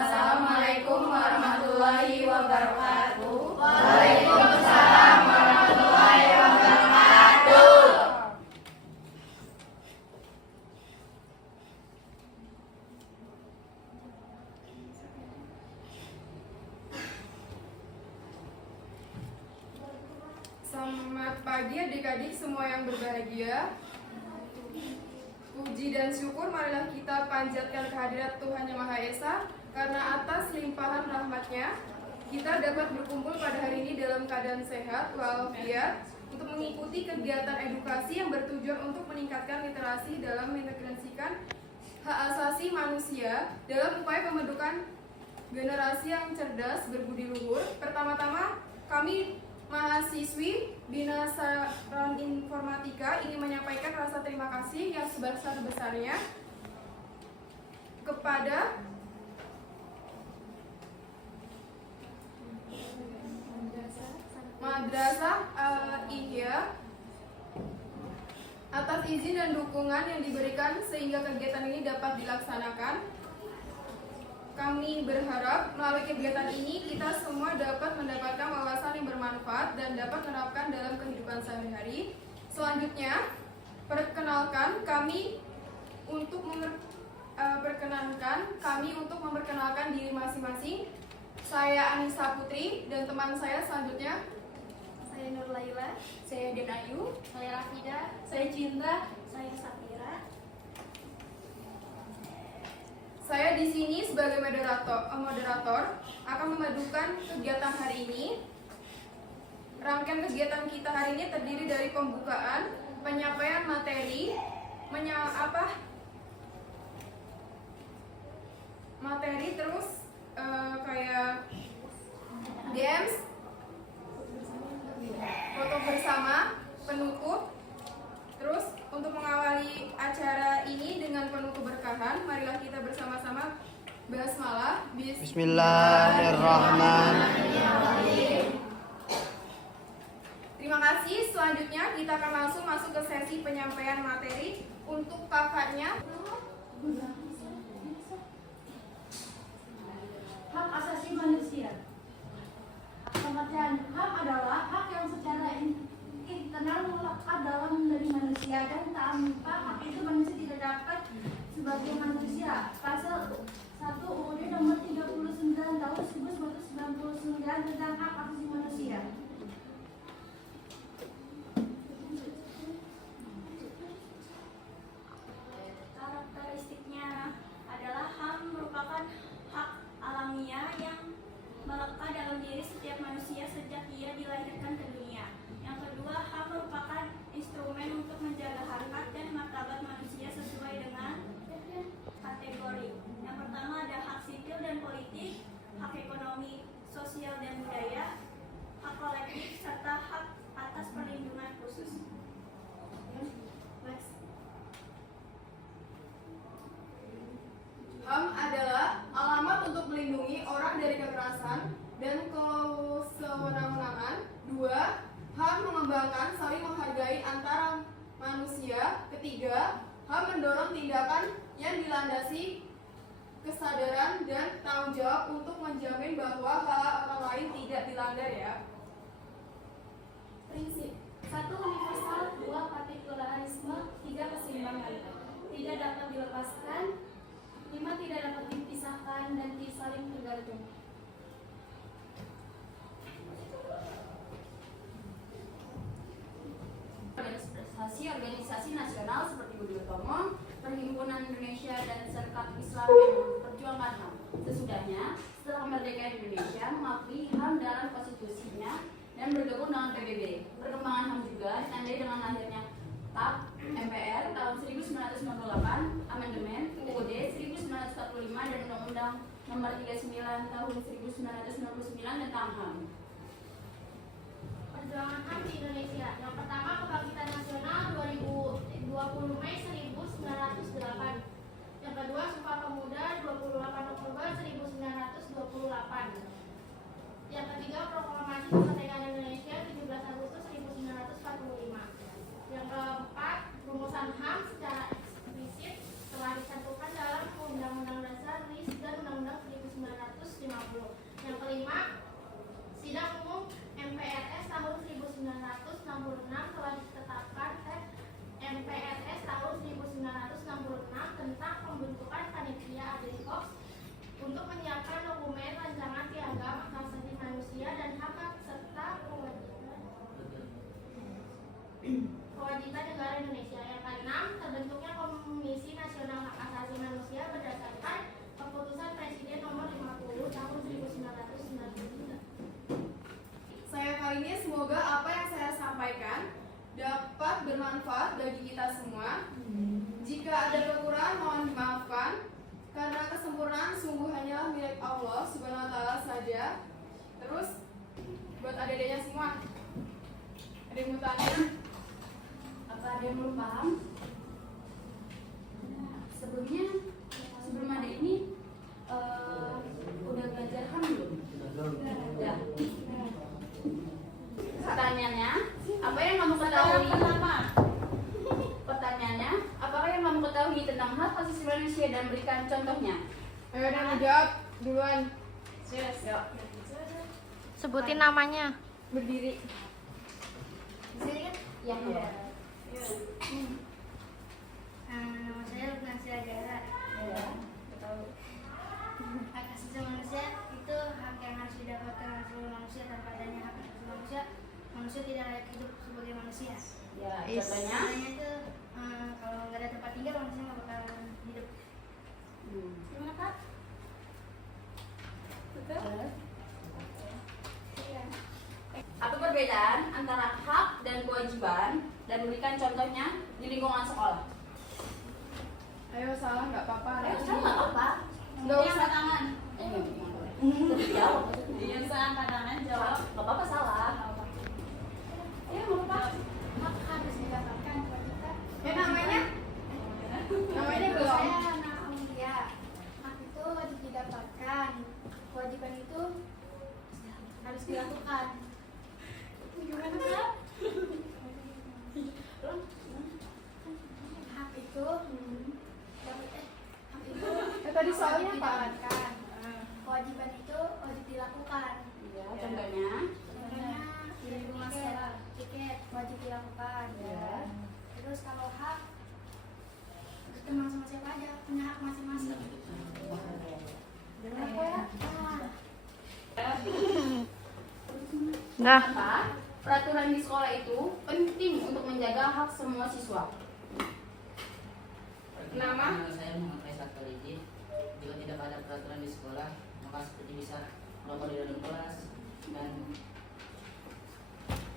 Assalamualaikum warahmatullahi wabarakatuh. Selamat pagi adik-adik semua yang berbahagia. Puji dan syukur marilah kita panjatkan kehadirat Tuhan Yang Maha Esa, karena atas limpahan rahmat-Nya kita dapat berkumpul pada hari ini dalam keadaan sehat walafiat untuk mengikuti kegiatan edukasi yang bertujuan untuk meningkatkan literasi dalam mengintegrasikan hak asasi manusia dalam upaya pembentukan generasi yang cerdas berbudi luhur. Pertama-tama kami mahasiswi Bina Saran Informatika ingin menyampaikan rasa terima kasih yang sebesar-besarnya kepada Madrasah Al-Ihya atas izin dan dukungan yang diberikan sehingga kegiatan ini dapat dilaksanakan. Kami berharap melalui kegiatan ini kita semua dapat mendapatkan wawasan yang bermanfaat dan dapat menerapkan dalam kehidupan sehari-hari. Selanjutnya, perkenalkan kami untuk memperkenalkan diri masing-masing. Saya Anissa Putri dan teman saya selanjutnya. Saya Nur Laila, Saya Denayu. saya Rafida, Saya Cinta. saya Safira. Saya di sini sebagai moderator akan memadukan kegiatan hari ini. Rangkaian kegiatan kita hari ini terdiri dari pembukaan, penyampaian materi, terus kayak games, foto bersama, penutup. Terus untuk mengawali acara ini dengan penuh keberkahan, marilah kita bersama-sama basmalah. Bismillahirrahmanirrahim. Terima kasih. Selanjutnya kita akan langsung masuk ke sesi penyampaian materi untuk kakaknya. Hak asasi manusia. Pengertian hak adalah hak yang secara internal melekat dalam dari manusia, dan tanpa hak itu manusia tidak dapat sebagai manusia. Pasal 1 UUD nomor 39 tahun 1999 tentang hak asasi manusia. Karakteristiknya adalah HAM merupakan hak alamiah yang melekat dalam diri setiap manusia sejak ia dilahirkan ke dunia. Yang kedua, HAM merupakan instrumen untuk menjaga harkat dan martabat manusia sesuai dengan kategori. Yang pertama ada hak sipil dan politik, hak ekonomi, sosial dan budaya, hak kolektif, serta hak atas perlindungan khusus. HAM adalah alamat untuk melindungi orang dari kekerasan dan kesewenang-wenangan. 2. HAM mengembangkan saling menghargai antara manusia. Ketiga, HAM mendorong tindakan yang dilandasi kesadaran dan tanggung jawab untuk menjamin bahwa hak orang lain tidak dilanggar ya. Prinsip 1. Universal, 2. Partikularisme, 3. Keseimbangan, tidak dapat dilepaskan, 5. Tidak dapat dipisahkan, dan saling tergantung. Organisasi nasional seperti Budi Utomo, Perhimpunan Indonesia, dan Serikat Islam yang memperjuangkan HAM. Sesudahnya, setelah kemerdekaan Indonesia mengakui HAM dalam konstitusinya dan bergabung dengan PBB. Perkembangan HAM juga ditandai dengan lahirnya TAP MPR tahun 1998, Amandemen UUD 1945, dan Undang-Undang Nomor 39 Tahun 1999 tentang HAM. Perjuangan HAM di Indonesia. Yang pertama, Kebangkitan Nasional 2005. Kewajiban negara Indonesia. Yang keenam, terbentuknya Komisi Nasional Hak Asasi Manusia berdasarkan Keputusan Presiden Nomor 50 Tahun 1993. Saya kali ini semoga apa yang saya sampaikan dapat bermanfaat bagi kita semua. Jika ada kekurangan mohon dimaafkan, karena kesempurnaan sungguh hanyalah milik Allah Subhanahu wa taala saja. Terus buat adik-adiknya semua, ada yang mau tanya? Apa ada yang belum paham? Sebelum ada ini udah belajar HAM belum? Udah. Pertanyaannya, apa yang kamu ketahui? Pertanyaannya, apakah yang kamu ketahui tentang hak asasi manusia dan berikan contohnya? Ayo dan jawab duluan. Yuk. Sebutin namanya. Berdiri. Di sini kan? Yang kedua. Nama saya Lukman Siagara. Ya. Hak asasi manusia itu hak yang harus didapatkan oleh seluruh manusia. Tanpa adanya hak asasi manusia, manusia tidak layak hidup sebagai manusia. Ya, contohnya. Contohnya itu kalau nggak ada tempat tinggal, manusia nggak bakalan hidup. Gimana Kak? Apa perbedaan antara hak dan kewajiban dan berikan contohnya di lingkungan sekolah? Ayo salah nggak apa-apa. Salah nggak apa-apa. Nggak usah. tangan. Jawab. Yang seangkat tangan jawab. Nggak apa-apa salah. Ya, nggak apa-apa. Hak harus didapatkan kewajiban. Namanya? Namanya belum. Saya anak Aulia. Hak itu wajib didapatkan. Kewajiban itu harus dilakukan. Gimana Kak? Hak itu Tadi soalnya apa? didapatkan. Kewajiban itu wajib dilakukan. Ya, contohnya. Contohnya tiket wajib dilakukan. Ya. Terus kalau hak berteman sama siapa aja, punya hak masing-masing. Apa ya? Nah, Maka, peraturan di sekolah itu penting untuk menjaga hak semua siswa. Nama? Saya Muhammad Faisal Khalidi. Jika tidak ada peraturan di sekolah, maka seperti bisa merokok di dalam kelas dan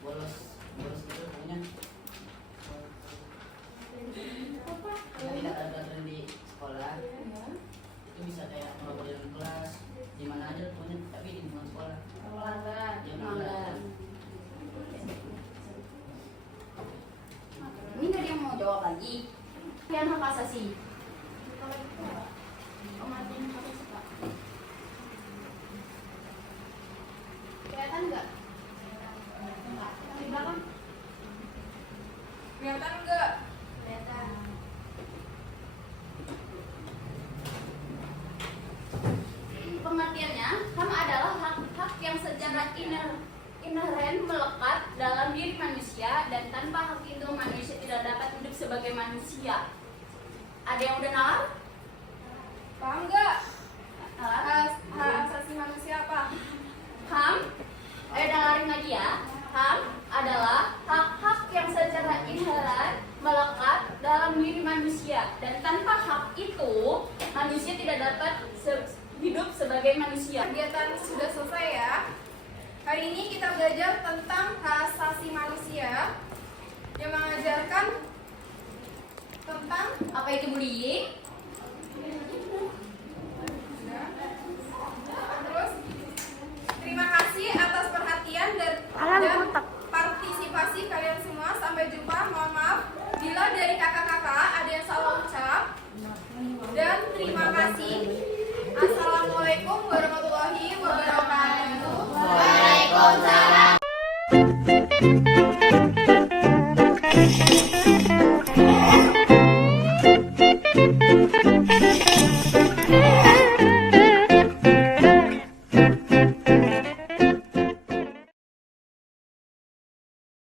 bolos itu pokoknya. Jika tidak ada peraturan di sekolah, itu bisa kayak merokok di dalam kelas, di mana aja pokoknya, tapi di lingkungan sekolah. Melanggar. Ya, melanggar. Ini nggak ada yang mau jawab lagi. Yang hak asasi. Matiin hak asasi, Pak. Kelihatan nggak? Di belakang? Kelihatan nggak? Kelihatan. Pengertiannya, HAM adalah hak-hak yang secara inheren melekat dalam diri manusia dan tanpa hak itu manusia tidak dapat hidup sebagai manusia. Ada yang udah nalar? Paham nggak? Nalar? Hak asasi manusia apa? HAM, nalarin lagi ya. HAM adalah hak-hak yang secara inheren melekat dalam diri manusia dan tanpa hak itu manusia tidak dapat hidup sebagai manusia. Kegiatan sudah selesai ya. Hari ini kita belajar tentang hak asasi manusia yang mengajarkan tentang Apa itu bullying? terus terima kasih atas perhatian dan partisipasi kalian semua. Sampai jumpa. Mohon maaf bila dari kakak-kakak ada yang salah ucap. Dan terima kasih. Assalamualaikum warahmatullahi wabarakatuh. Waalaikumsalam.